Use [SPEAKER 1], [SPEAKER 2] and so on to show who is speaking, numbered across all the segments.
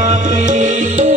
[SPEAKER 1] पापी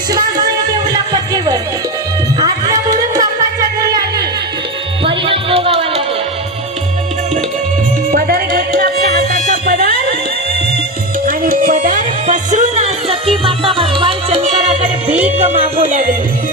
[SPEAKER 2] विश्वास नाही ठेवला पतीवर. आज्ञा म्हणून बापाच्या घरी आली. परिणाम भोगावा लागला पदर घेतला आपल्या हाताचा पदर. आणि पदर पसरून सती माता भगवान शंकराकडे भीक मागू लागली.